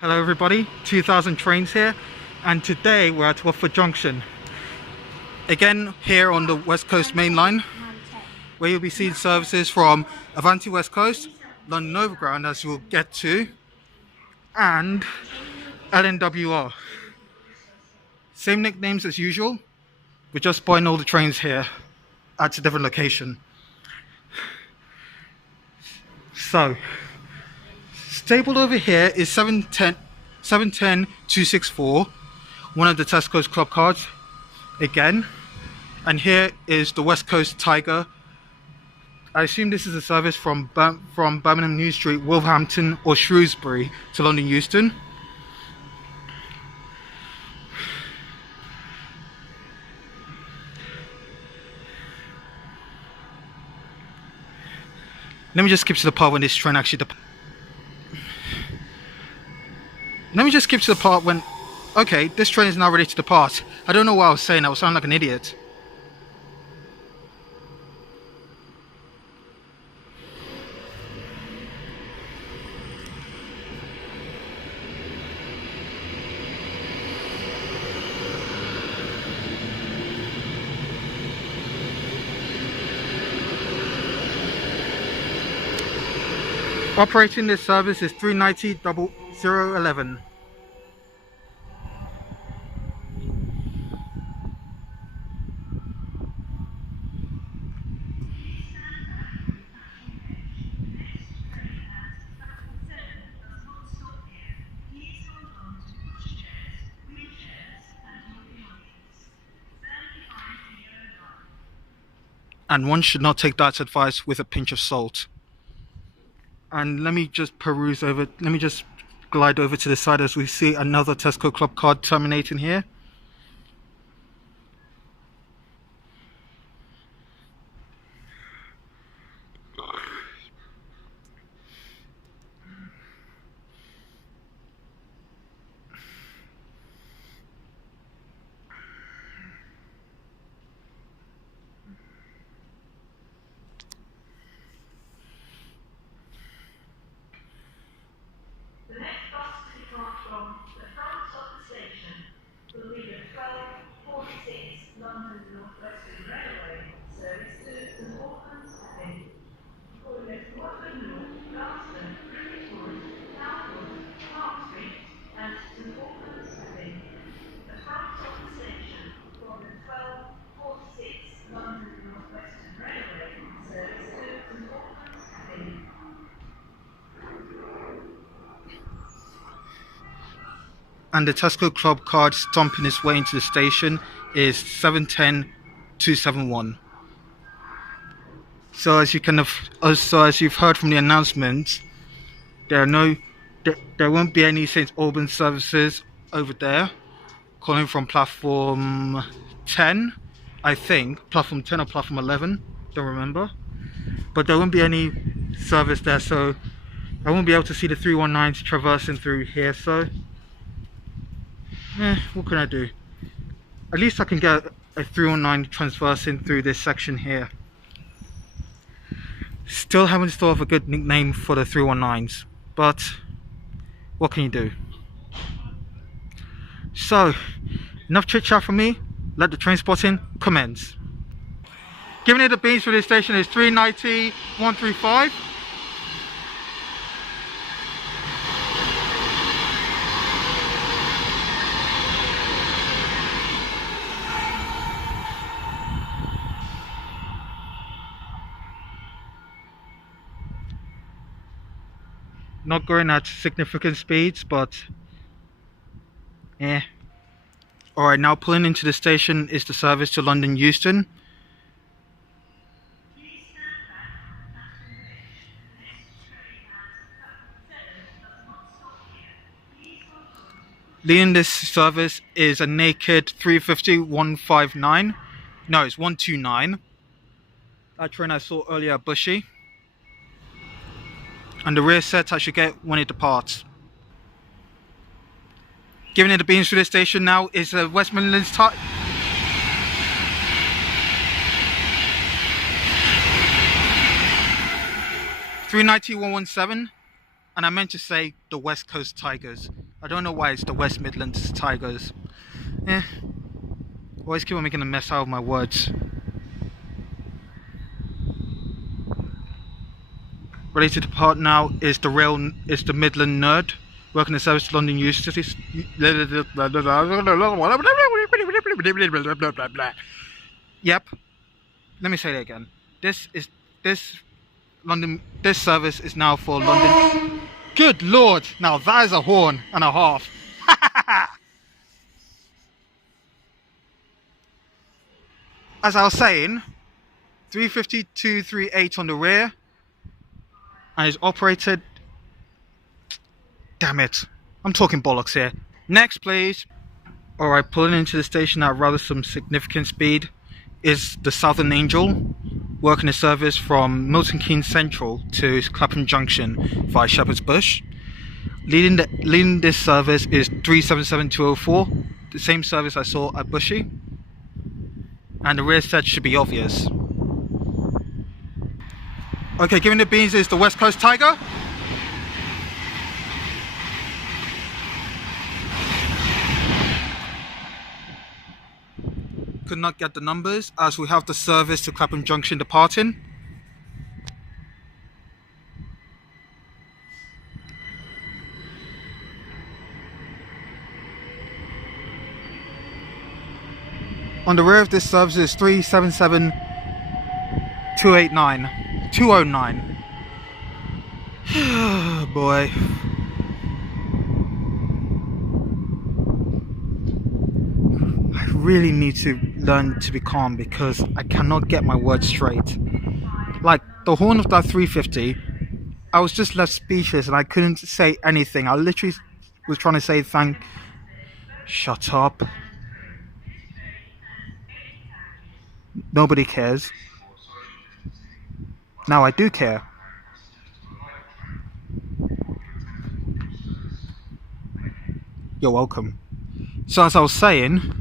Hello everybody, 2000 Trains here, and today we're at Watford Junction. Again here on the West Coast Main Line, where you'll be seeing services from Avanti West Coast, London Overground as we'll get to, and LNWR. Same nicknames as usual, we're just buying all the trains here at a different location. So, stapled over here is 710-264, one of the Tesco's club cards again, and here is the West Coast Tiger. I assume this is a service from Birmingham New Street, Wolverhampton or Shrewsbury to London Euston. Let me just skip to the part when this train actually okay, this train is now ready to depart. I don't know what I was saying, I was sounding like an idiot. Operating this service is 390-0011. And one should not take that advice with a pinch of salt. And let me just glide over to the side as we see another Tesco club card terminating here. The next bus to depart from the front of the station will be the 12:46 London North Western Railway service to St Albans, Abbey, calling at Watford North, Garston, Griffith Wood, Townwood, Park Street and St Albans, Abbey. The front of the station from the 12:46 London North Western Railway service to St Albans, Abbey. And the Tesco club card stomping its way into the station is 710-271. So as you've heard from the announcement, there won't be any St Albans services over there, calling from platform 10, I think, platform 10 or platform 11, don't remember. But there won't be any service there, so I won't be able to see the 319s traversing through here. So what can I do? At least I can get a 319 transversing through this section here. Still haven't thought of a good nickname for the 319s, but what can you do? So, enough chit chat from me, let the train spotting commence. Giving it the beans for this station is 390-135. Not going at significant speeds, but Alright, now pulling into the station is the service to London Euston. Leading this service is a naked 350-159. No, it's 129. That train I saw earlier at Bushy. And the rear set I should get when it departs. Giving it the beans for this station now is a West Midlands 390-117 And I meant to say the West Coast Tigers. I don't know why it's the West Midlands Tigers. Always keep on making a mess out of my words. Ready to depart now is the Midland Nerd, working the service to London Euston. Yep. Let me say that again. This service is now for London. Good Lord! Now that is a horn and a half. As I was saying, 350-238 on the rear, and is operated. Damn it! I'm talking bollocks here. Next, please. Alright, pulling into the station at rather some significant speed is the Southern Angel, working a service from Milton Keynes Central to Clapham Junction via Shepherd's Bush. Leading this service is 377204, the same service I saw at Bushy, and the rear set should be obvious. Okay, giving the beans is the West Coast Tiger. Could not get the numbers as we have the service to Clapham Junction departing. On the rear of this service is 209. Boy. I really need to learn to be calm because I cannot get my words straight. Like the horn of that 350, I was just left speechless and I couldn't say anything. I literally was trying to say shut up. Nobody cares. Now I do care. You're welcome. So as I was saying,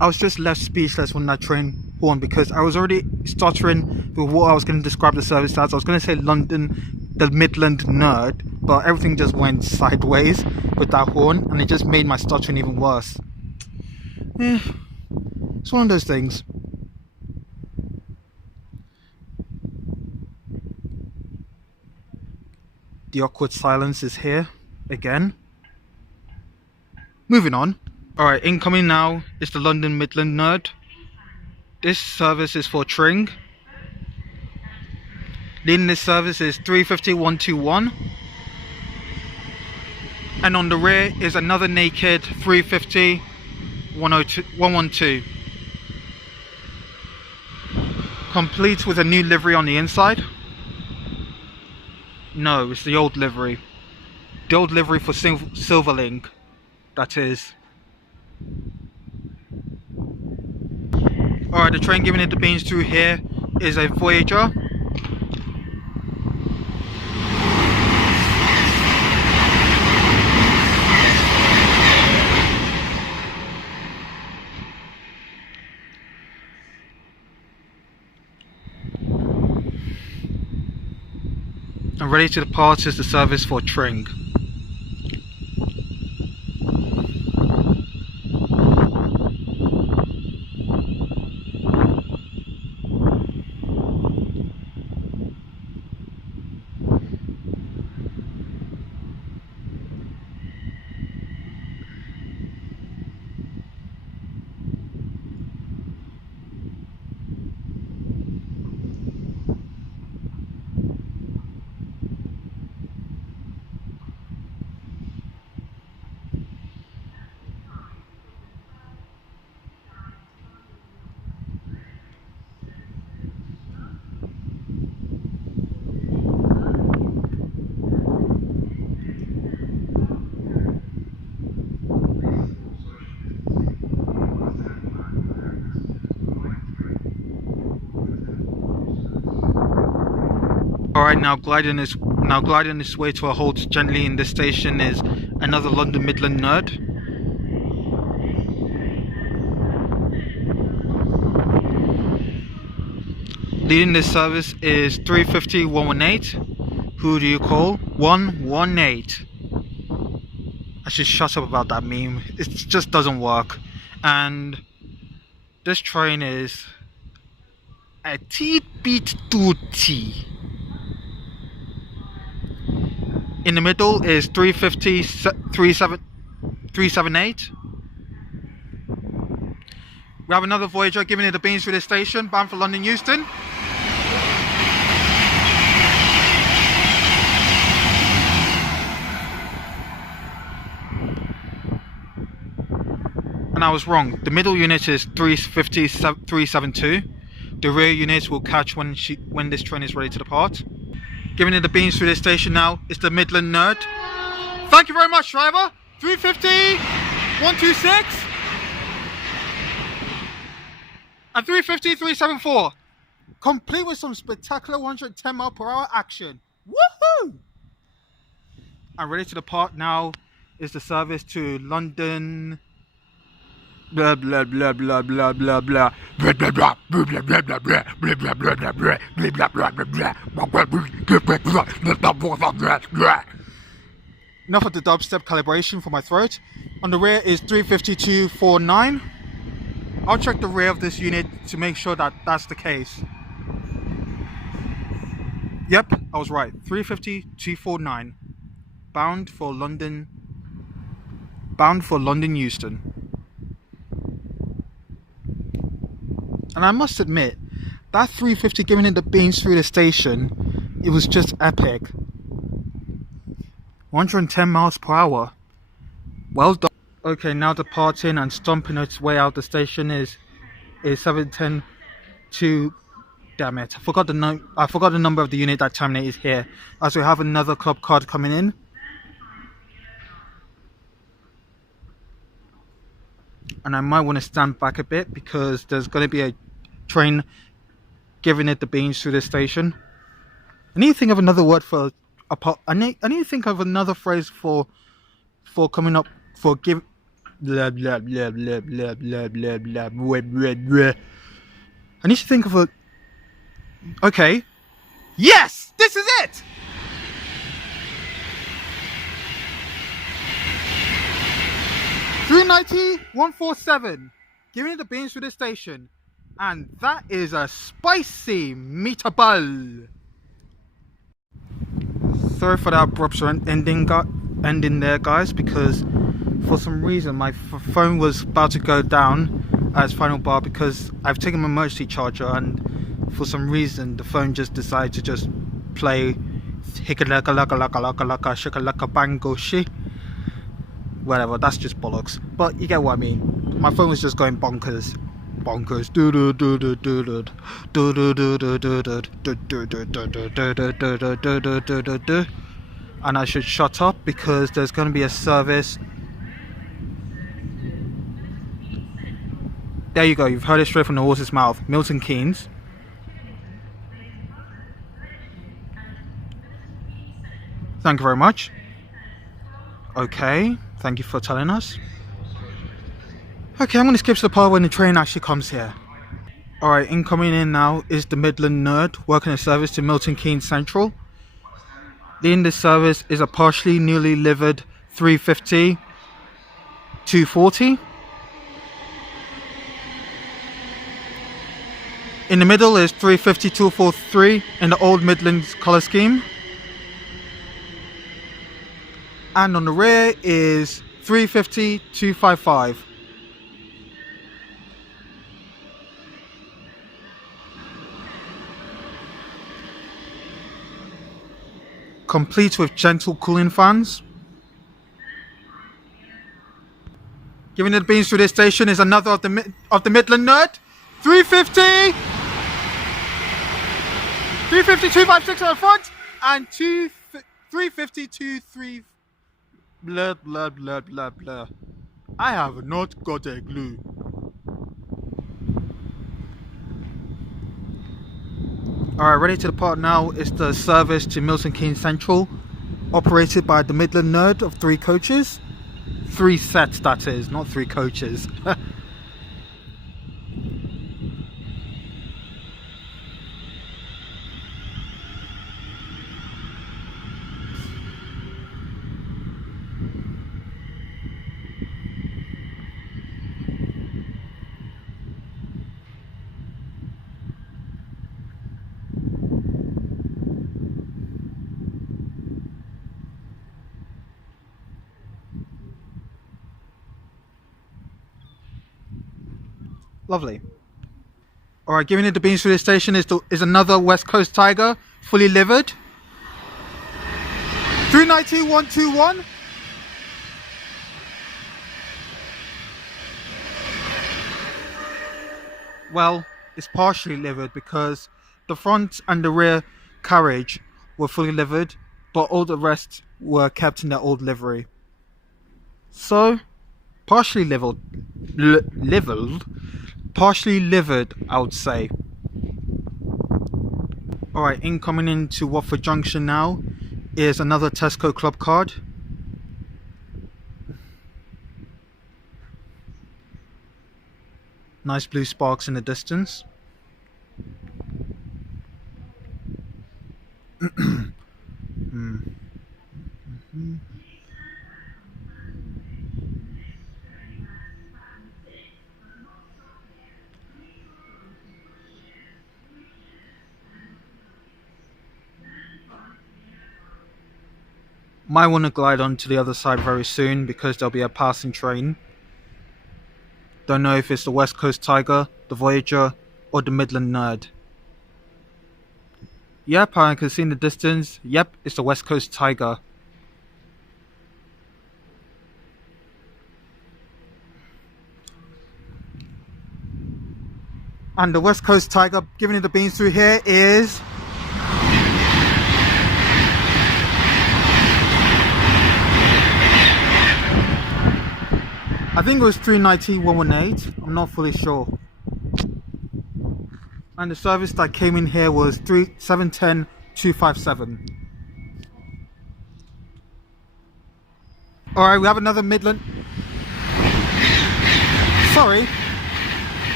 I was just left speechless when that train horn because I was already stuttering with what I was going to describe the service as. I was going to say London, the Midland Nerd, but everything just went sideways with that horn and it just made my stuttering even worse. It's one of those things. The awkward silence is here again. Moving on. Alright, incoming now is the London Midland Nerd. This service is for Tring. Leading this service is 350-121. And on the rear is another naked 350-112. Complete with a new livery on the inside. No, it's the old livery. The old livery for Silverling, that is. Alright, the train giving it the beans through here is a Voyager. And ready to depart is the service for Tring. Alright, now gliding its way to a halt gently in this station is another London Midland Nerd. Leading this service is 350-118. Who do you call? 118. I should shut up about that meme. It just doesn't work. And this train is a T-beat 2T. In the middle is 350 378. We have another Voyager giving it the beans through the station, bound for London Euston. And I was wrong. The middle unit is 350 372. The rear units will catch when this train is ready to depart. Giving it the beans through the station now is the Midland Nerd. Thank you very much, driver. 350 126. And 350 374. Complete with some spectacular 110 mile per hour action. Woohoo! And ready to depart now is the service to London. Blah blah blah blah blah blah blah blah blah blah blah blah blah blah blah blah blah blah blah. Enough of the dubstep calibration for my throat. On the rear is 35249. I'll check the rear of this unit to make sure that that's the case. Yep, I was right. 35249. Bound for London Euston. And I must admit, that 350 giving it the beans through the station, it was just epic. 110 miles per hour. Well done. Okay, now departing and stomping its way out the station is 710 to... Damn it, I forgot the number of the unit that terminated here, as we have another club card coming in. And I might want to stand back a bit because there's going to be a train giving it the beans through the station. I need to think of another word for I need to think of another phrase for coming up for give blah blah blah blah blah blah blah blah blah blah blah. I need to think of a... Okay. Yes! This is it! .390 147, giving it the beans through the station, and that is a spicy meatball. Sorry for that abrupt ending there, guys, because for some reason my phone was about to go down as final bar because I've taken my emergency charger, and for some reason the phone just decided to just play hickalaka laka laka laka laka shakalaka bango shi. Whatever, that's just bollocks. But you get what I mean. My phone was just going bonkers. Bonkers. And I should shut up because there's going to be a service. There you go, you've heard it straight from the horse's mouth. Milton Keynes. Thank you very much. Okay, thank you for telling us. Okay, I'm going to skip to the part when the train actually comes here. Alright, incoming in now is the Midland Nerd, working a service to Milton Keynes Central. Leading this service is a partially newly livered 350 240. In the middle is 350 243 in the old Midlands colour scheme. And on the rear is 350 255. Complete with gentle cooling fans. Giving it the beans through this station is another of the Midland Nerd. 350 256 on the front and 350 23. Blah blah blah blah blah. I have not got a clue. Alright, ready to depart now is the service to Milton Keynes Central, operated by the Midland Nerd of 3 coaches. 3 sets, that is, not 3 coaches. Lovely. Alright, giving it the beans through the station is another West Coast Tiger, fully livered. 392121. Well, it's partially livered because the front and the rear carriage were fully livered, but all the rest were kept in their old livery. So, partially livered, partially livered, I would say. Alright, incoming into Watford Junction now is another Tesco Club card. Nice blue sparks in the distance. Might want to glide on to the other side very soon because there'll be a passing train. Don't know if it's the West Coast Tiger, the Voyager, or the Midland Nerd. Yep, I can see in the distance. Yep, it's the West Coast Tiger. And the West Coast Tiger giving it the beans through here is... I think it was 390-118. I'm not fully sure. And the service that came in here was 710-257. Alright, we have another Midland. Sorry,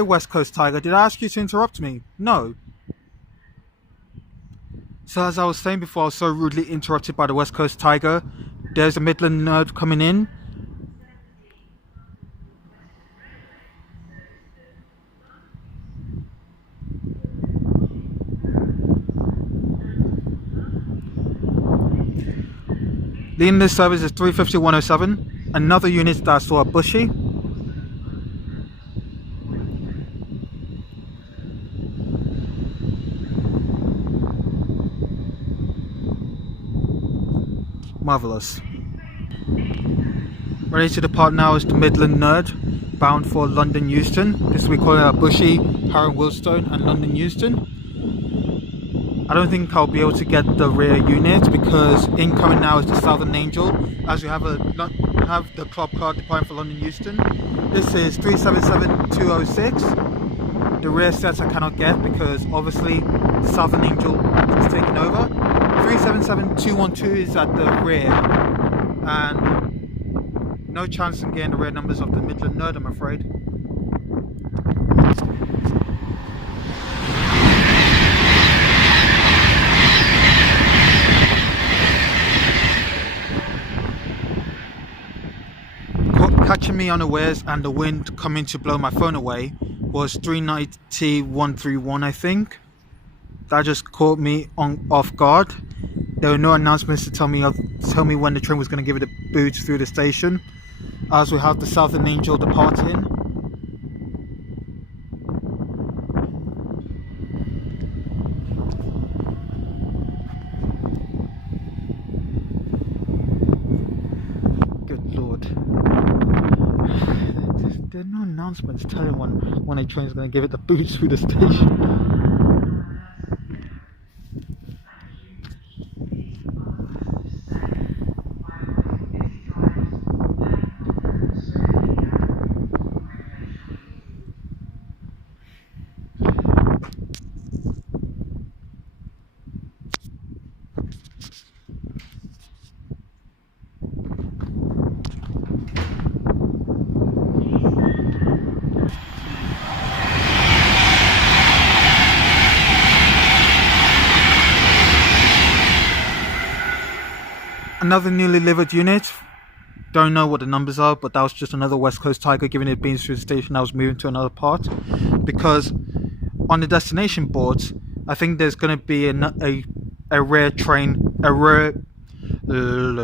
West Coast Tiger. Did I ask you to interrupt me? No. So as I was saying before, I was so rudely interrupted by the West Coast Tiger. There's a Midland Nerd coming in. Leading this service is 350-107. Another unit that saw a bushy. Marvellous. Ready to depart now is the Midland Nerd, bound for London Euston. This we call it a bushy, Harrow Willstone and London Euston. I don't think I'll be able to get the rear unit because incoming now is the Southern Angel, as we have the club card departing for London Euston. This is 377-206. The rear sets I cannot get because obviously the Southern Angel is taking over. 377-212 is at the rear, and no chance in getting the rear numbers of the Midland Nerd, I'm afraid. Catching me unawares and the wind coming to blow my phone away was 390-131, I think. That just caught me off guard. There were no announcements to tell me when the train was going to give it a boot through the station, as we have the Southern Angel departing. Good Lord. There are no announcements telling when a train is going to give it the boot through the station. Another newly livered unit. Don't know what the numbers are, but that was just another West Coast Tiger giving it beans through the station. I was moving to another part because on the destination boards, I think there's going to be a rare train, a rare And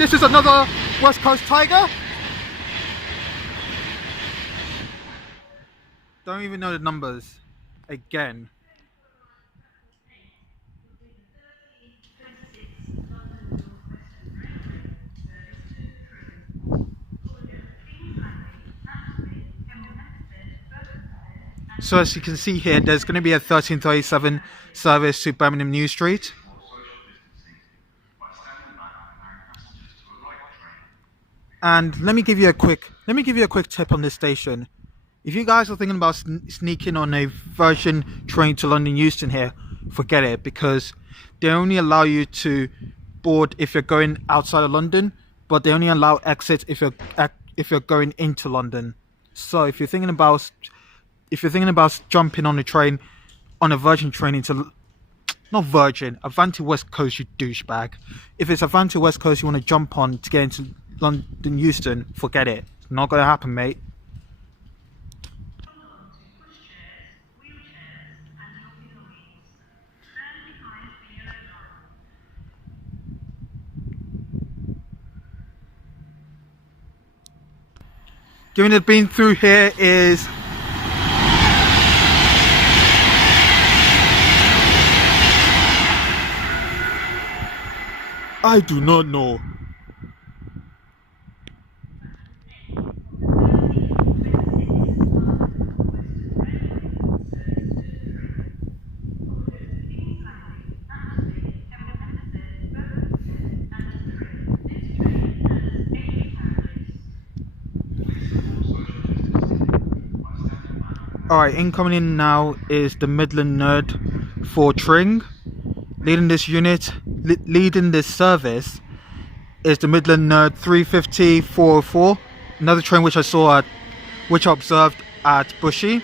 this is another West Coast Tiger. Don't even know the numbers. Again. So as you can see here, there's going to be a 1337 service to Birmingham New Street. And let me give you a quick tip on this station. If you guys are thinking about sneaking on a Virgin train to London Euston here, forget it, because they only allow you to board if you're going outside of London, but they only allow exits if you're going into London. So if you're thinking about jumping on a train, on a Virgin train into, not Virgin, Avanti West Coast, you douchebag. If it's Avanti West Coast you want to jump on to get into London Euston, forget it. It's not going to happen, mate. Giving it a bean through here is I do not know. Alright, incoming in now is the Midland Nerd for Tring. Leading this service is the Midland Nerd 350-404. Another train which I observed at Bushey.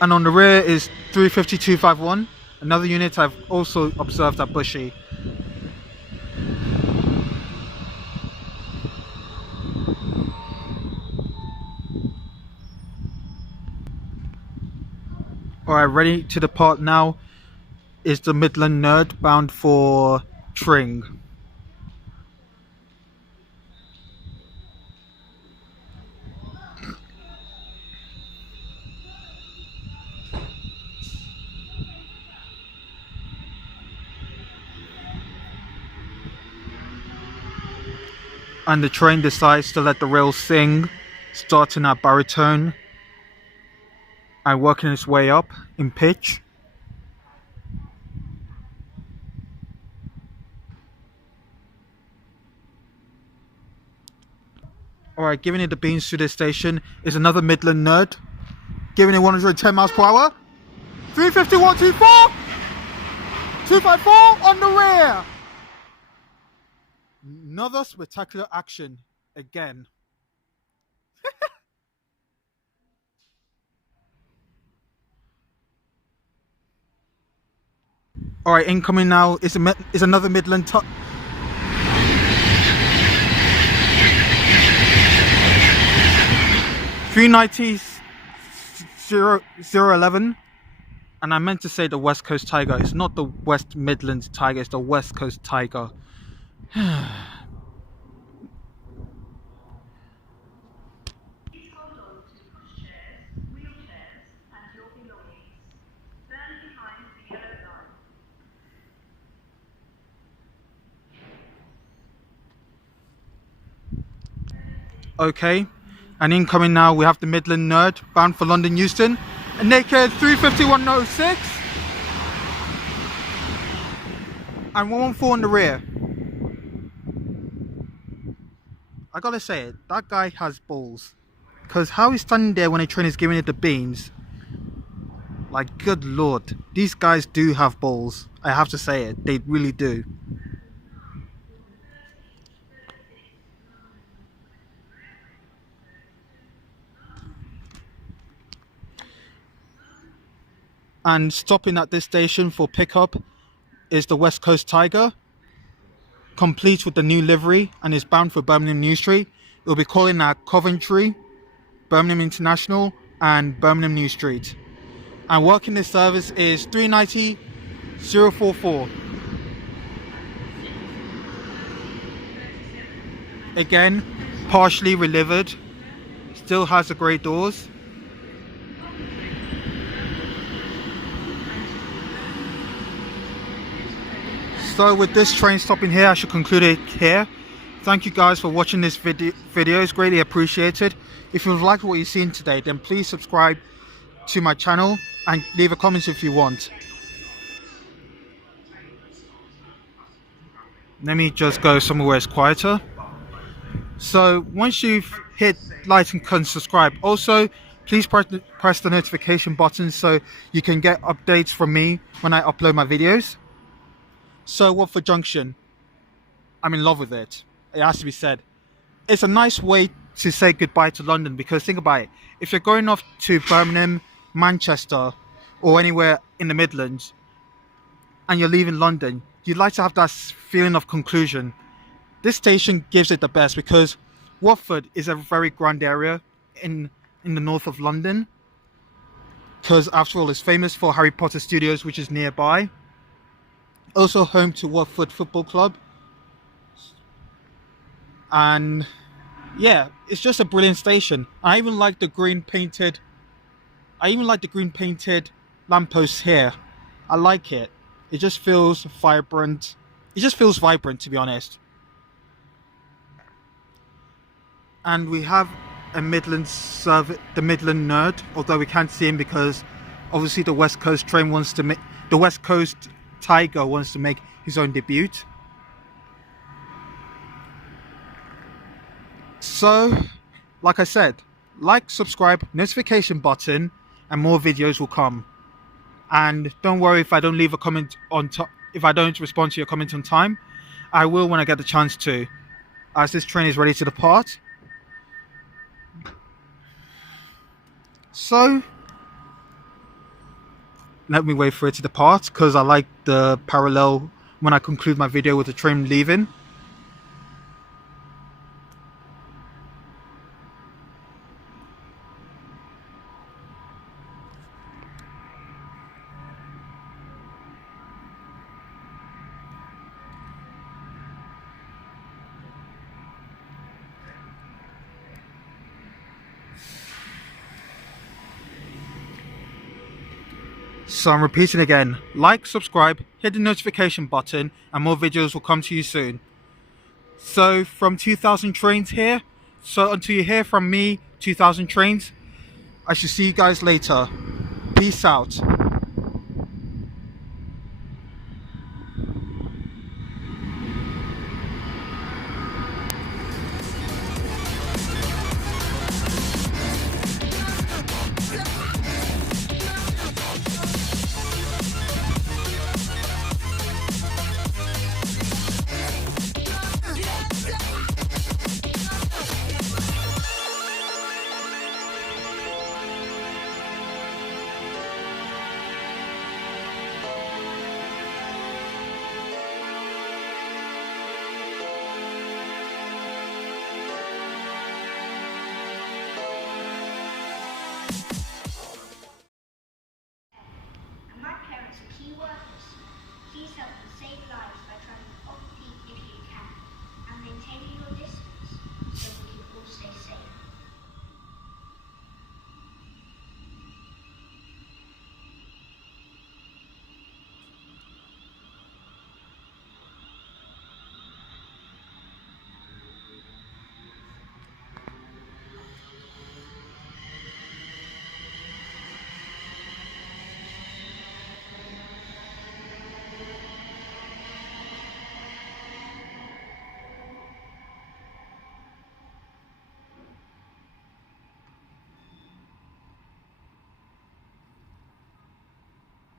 And on the rear is 350-251. Another unit I've also observed at Bushey. Alright, ready to depart now is the Midland Nerd bound for Tring. And the train decides to let the rails sing, starting at baritone and working its way up in pitch. Alright, giving it the beans to this station is another Midland Nerd, giving it 110 miles per hour. 351-24! 254 on the rear! Another spectacular action again. Alright, incoming now is another Midland 390-011, and I meant to say the West Coast Tiger. It's not the West Midlands Tiger, it's the West Coast Tiger. Okay, and incoming now we have the Midland Nerd bound for London Euston, a naked 351-06 and 114 on the rear. I gotta say it, that guy has balls, because how he's standing there when a train is giving it the beans, like, good lord, these guys do have balls. I have to say it, they really do. And stopping at this station for pickup is the West Coast Tiger, complete with the new livery, and is bound for Birmingham New Street. It'll be calling at Coventry, Birmingham International, and Birmingham New Street. And working this service is 390-044. Again, partially relivered, still has the grey doors. So with this train stopping here, I should conclude it here. Thank you guys for watching this video. It's greatly appreciated. If you've liked what you've seen today, then please subscribe to my channel and leave a comment if you want. Let me just go somewhere where it's quieter. So once you've hit like and subscribe, also please press the notification button so you can get updates from me when I upload my videos. So Watford Junction, I'm in love with it. It has to be said. It's a nice way to say goodbye to London, because think about it. If you're going off to Birmingham, Manchester, or anywhere in the Midlands, and you're leaving London, you'd like to have that feeling of conclusion. This station gives it the best, because Watford is a very grand area in the north of London, because after all it's famous for Harry Potter Studios, which is nearby. Also home to Watford Football Club. And yeah, it's just a brilliant station. I even like the green painted lampposts here. I like it. It just feels vibrant. It just feels vibrant, to be honest. And we have a Midland the Midland nerd, although we can't see him because obviously the West Coast train wants to make the West Coast Tiger wants to make his own debut. So, like I said, like, subscribe, notification button, and more videos will come. And don't worry if I don't leave a comment if I don't respond to your comment on time. I will when I get the chance to, as this train is ready to depart. So let me wait for it to depart, because I like the parallel when I conclude my video with the train leaving. So I'm repeating again, like, subscribe, hit the notification button, and more videos will come to you soon. So from 2000 trains here, so until you hear from me, 2000 trains, I shall see you guys later. Peace out. My parents are key workers. Please help them save lives by traveling off-peak if you can, and maintaining your distance so